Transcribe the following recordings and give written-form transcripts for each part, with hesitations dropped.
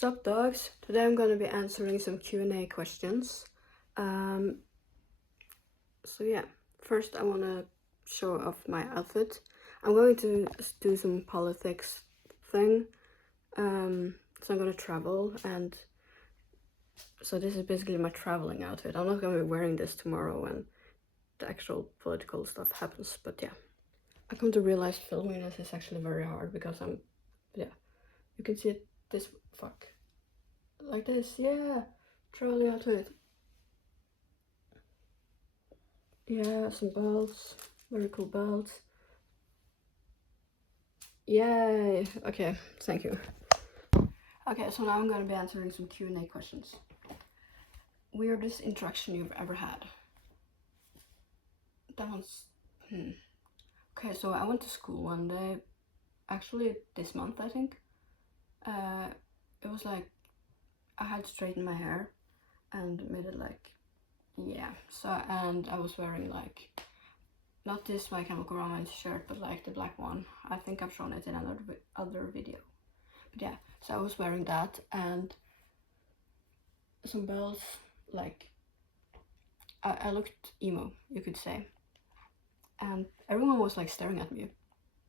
Sup dogs, today I'm going to be answering some Q&A questions. So yeah, first I want to show off my outfit. I'm going to do some politics thing. So I'm going to travel, and so this is basically my traveling outfit. I'm not going to be wearing this tomorrow when the actual political stuff happens, but yeah. I come to realize filming this is actually very hard because you can see it like this, yeah, traveling outfit. Yeah, some belts, very cool belts. Yay! Okay, thank you. Okay, so now I'm gonna be answering some Q&A questions. Weirdest interaction you've ever had? That one's... Okay, so I went to school one day, actually this month I think. It was like, I had straightened my hair and made it like, yeah, so, and I was wearing like, not this My Chemical Romance shirt, but like the black one. I think I've shown it in another video. But yeah, so I was wearing that and some belts, like, I looked emo, you could say. And everyone was like staring at me,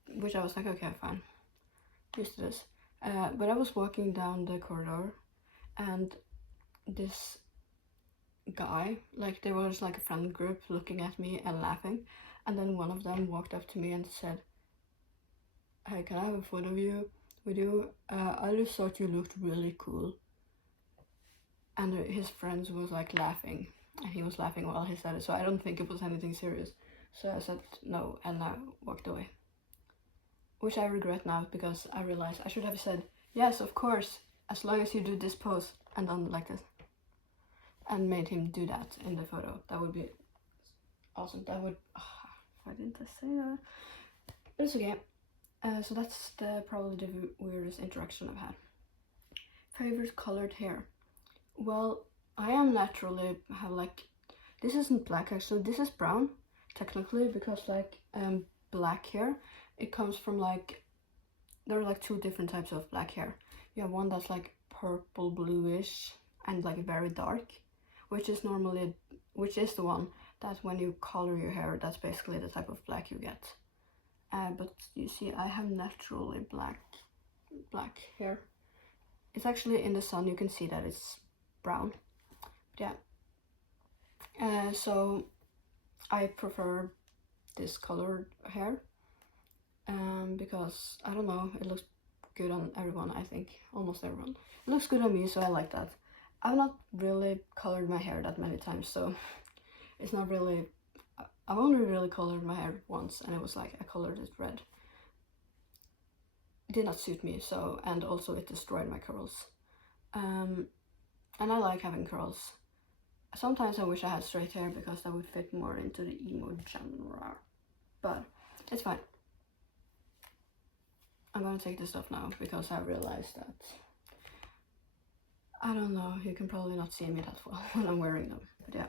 which I was like, okay, fine, used to this. But I was walking down the corridor and this guy, like there was like a friend group looking at me and laughing, and then one of them walked up to me and said, hey, can I have a photo of you with you? I just thought you looked really cool. And his friends was like laughing, and he was laughing while he said it, so I don't think it was anything serious. So I said no, and I walked away, which I regret now because I realized I should have said yes, of course, as long as you do this pose, and done like this and made him do that in the photo. That would be awesome. That would, why didn't I say that? But it's okay. So that's probably the weirdest interaction I've had. Favorite colored hair? Well, I am naturally have like, this isn't black actually, this is brown technically, because like black hair, it comes from like, there are like two different types of black hair. You have one that's like purple bluish and like very dark, which is the one that when you color your hair, that's basically the type of black you get. But you see, I have naturally black hair. It's actually in the sun, you can see that it's brown. But yeah, so I prefer this colored hair because I don't know, it looks good on everyone. I think almost everyone, it looks good on me, so I like that. I've not really colored my hair that many times, so it's not really, I've only really colored my hair once, and it was like I colored it red. It did not suit me, so, and also it destroyed my curls. And I like having curls. Sometimes I wish I had straight hair because that would fit more into the emo genre, but it's fine. I'm gonna take this off now because I realized that, I don't know, you can probably not see me that well when I'm wearing them, but yeah.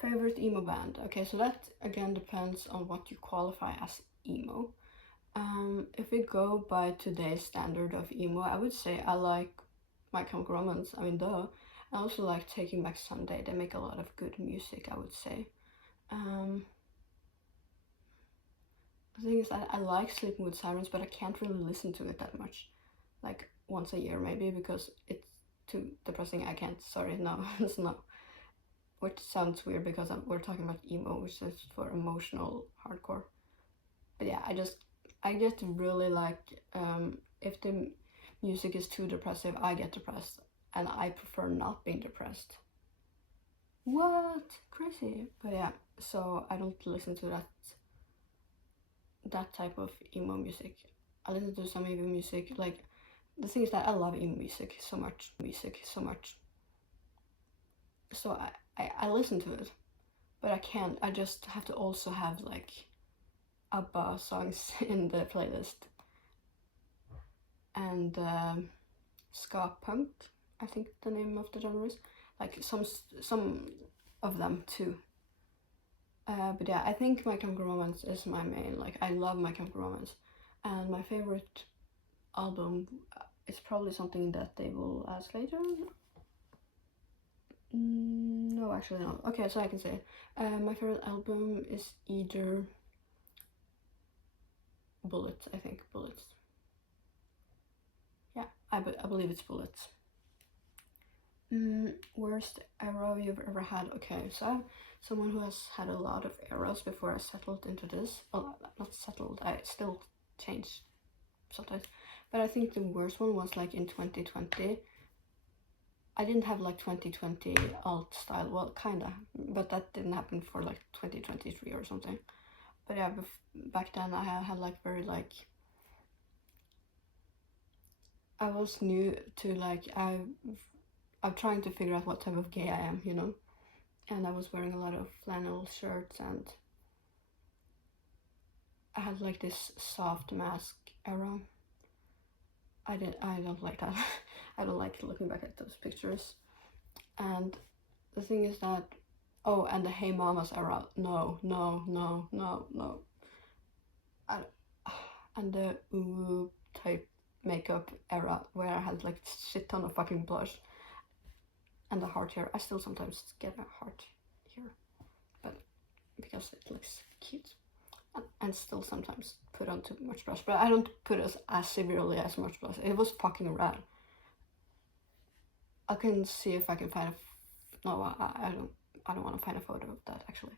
Favorite emo band? Okay, so that again depends on what you qualify as emo. If we go by today's standard of emo, I would say I like My Chemical Romance, I mean duh. I also like Taking Back Sunday, they make a lot of good music, I would say. The thing is that I like Sleeping with Sirens, but I can't really listen to it that much. Like once a year maybe, because it's too depressing. I can't, sorry, no, it's not. Which sounds weird because we're talking about emo, which is for emotional hardcore. But yeah, I just really like, if the music is too depressive, I get depressed, and I prefer not being depressed. What? Crazy. But yeah, so I don't listen to that type of emo music. I listen to some emo music, like, the thing is that I love emo music so much, so I listen to it, but I just have to also have like ABBA songs in the playlist, and ska punk, I think the name of the genre is, like some of them too. But yeah, I think My Chemical Romance is my main, like, I love My Chemical Romance, and my favorite album is it's probably something that they will ask later. No, actually no. Okay, so I can say it. My favorite album is either Bullets, I think. Bullets. Yeah, I believe it's Bullets. Worst era you've ever had? Okay, so I'm someone who has had a lot of eras before I settled into this. Well, not settled, I still change sometimes. But I think the worst one was like in 2020. I didn't have like 2020 alt style, well, kinda, but that didn't happen for like 2023 or something. But yeah, back then I had like very like, I was new to like, I'm trying to figure out what type of gay I am, you know? And I was wearing a lot of flannel shirts, and I had like this soft mask era. I don't like that. I don't like looking back at those pictures. And the thing is that, oh, and the Hey Mamas era, no. And the ooh type makeup era where I had like shit ton of fucking blush and the heart here. I still sometimes get a heart here, but because it looks cute. And still sometimes put on too much blush, but I don't put as severely as much blush. It was fucking rad. I can see if I can find a. No, I don't want to find a photo of that actually.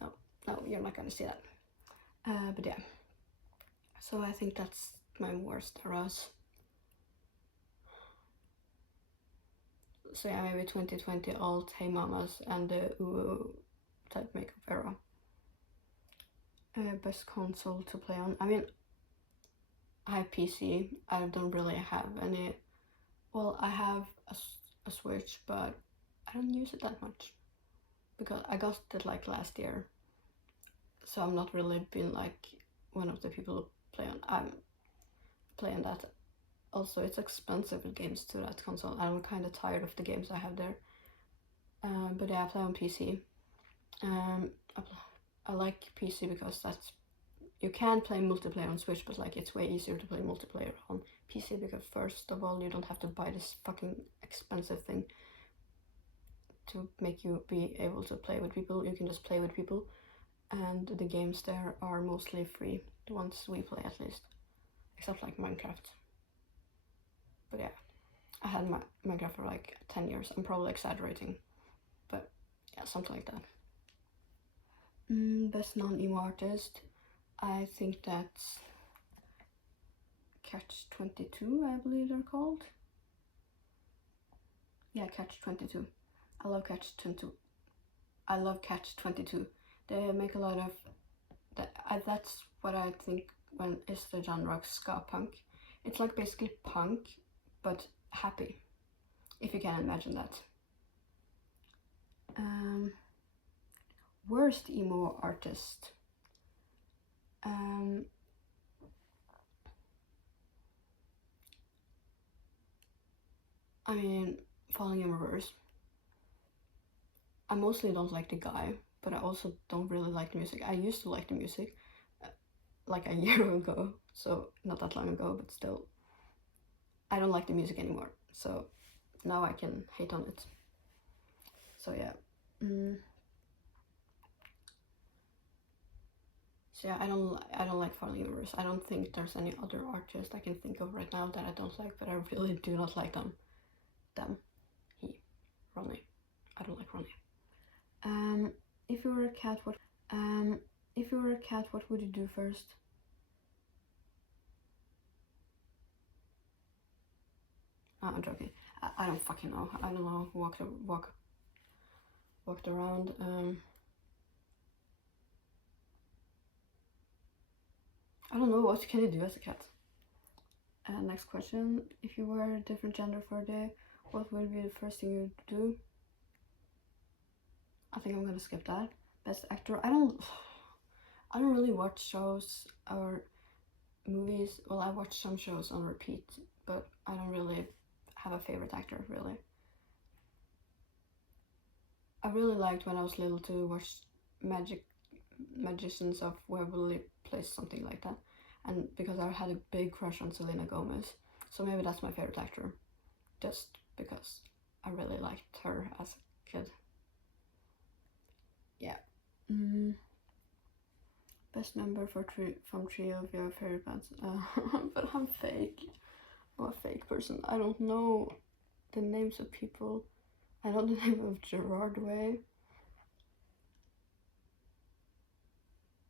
No, you're not gonna see that. But yeah. So I think that's my worst eras. So yeah, maybe 2020 alt, Hey Mamas, and the ooh type makeup era. Best console to play on. I mean, I have PC. I don't really have any. Well, I have a Switch, but I don't use it that much because I got it like last year. So I'm not really been like one of the people who play on. I'm playing that. Also, it's expensive with games to that console. I'm kind of tired of the games I have there. But yeah, I play on PC. I like PC because that's, you can play multiplayer on Switch, but like it's way easier to play multiplayer on PC because first of all, you don't have to buy this fucking expensive thing to make you be able to play with people. You can just play with people, and the games there are mostly free, the ones we play at least, except like Minecraft. But yeah, I had Minecraft for like 10 years. I'm probably exaggerating, but yeah, something like that. Best non-emo artist, I think that's Catch 22, I believe they're called. Yeah, Catch 22. I love Catch 22. I love Catch 22. They make a lot of that's what I think when is the genre of ska punk. It's like basically punk, but happy, if you can imagine that. Worst emo artist. I mean, Falling in Reverse. I mostly don't like the guy, but I also don't really like the music. I used to like the music like a year ago, so not that long ago, but still. I don't like the music anymore, so now I can hate on it. So yeah. So yeah, I don't like Falling in Reverse. I don't think there's any other artist I can think of right now that I don't like, but I really do not like them. Ronnie. I don't like Ronnie. If you were a cat, what would you do first? I'm joking. I don't fucking know. I don't know. Walked around. I don't know. What can you do as a cat? Next question. If you were a different gender for a day, what would be the first thing you'd do? I think I'm gonna skip that. Best actor. I don't really watch shows or movies. Well, I watch some shows on repeat, but I don't really have a favorite actor, really. I really liked when I was little to watch Magicians of Waverly Place, something like that, and because I had a big crush on Selena Gomez. So maybe that's my favorite actor, just because I really liked her as a kid. Yeah. Best member from trio of your favorite bands. But I'm fake. I'm a fake person. I don't know the names of people. I know the name of Gerard Way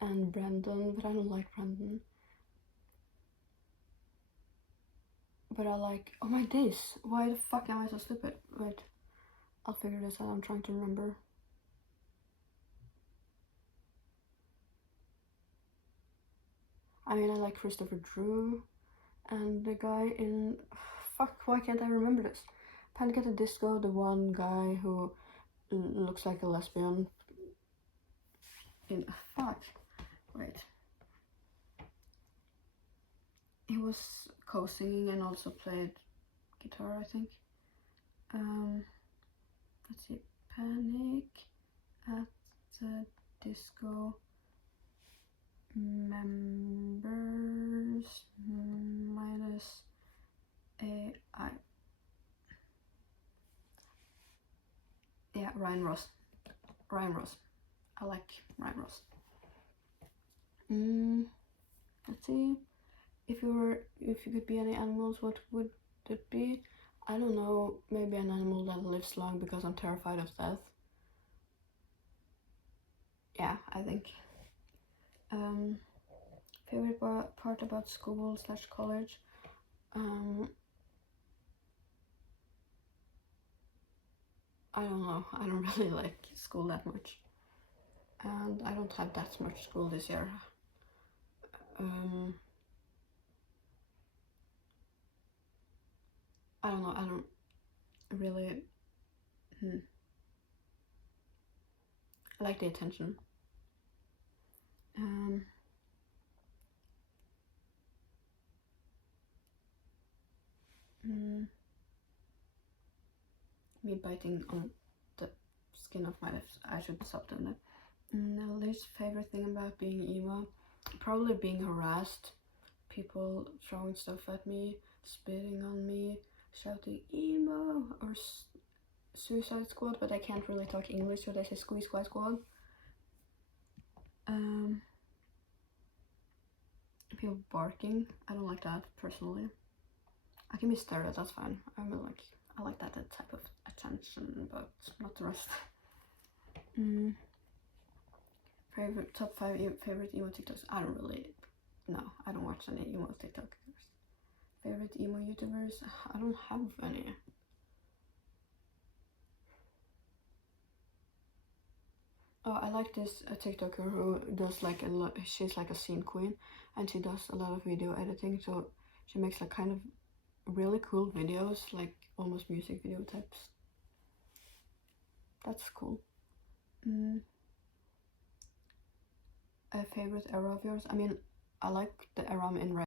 and Brandon, but I don't like Brandon. But I like, oh my days, why the fuck am I so stupid? Wait, I'll figure this out. I'm trying to remember. I mean, I like Christopher Drew and the guy in, fuck, why can't I remember this? Panic at the Disco, the one guy who looks like a lesbian in, fuck, wait. He was co-singing and also played guitar, I think. Let's see, Panic at the Disco members minus AI. Yeah, Ryan Ross. I like Ryan Ross. Let's see. If you could be any animals, what would it be? I don't know. Maybe an animal that lives long because I'm terrified of death. Yeah, I think. Favorite part about school / college. I don't know. I don't really like school that much, and I don't have that much school this year. I don't know. I don't really. I like the attention. Me biting on the skin of my lips. I should stop doing that. Least favorite thing about being emo, probably being harassed. People throwing stuff at me, spitting on me, shouting emo or Suicide Squad, but I can't really talk English, so they say Squeeze Squad. People barking, I don't like that personally. I can be stared at, that's fine. I like that type of attention, but not the rest. Favorite top 5 favorite emo TikToks. I don't really know. I don't watch any emo TikTokers. Favorite emo YouTubers. I don't have any. Oh, I like this TikToker who does like a lot. She's like a scene queen, and she does a lot of video editing. So she makes like kind of really cool videos, like almost music video types. That's cool. A favorite era of yours? I mean, I like the era I'm in right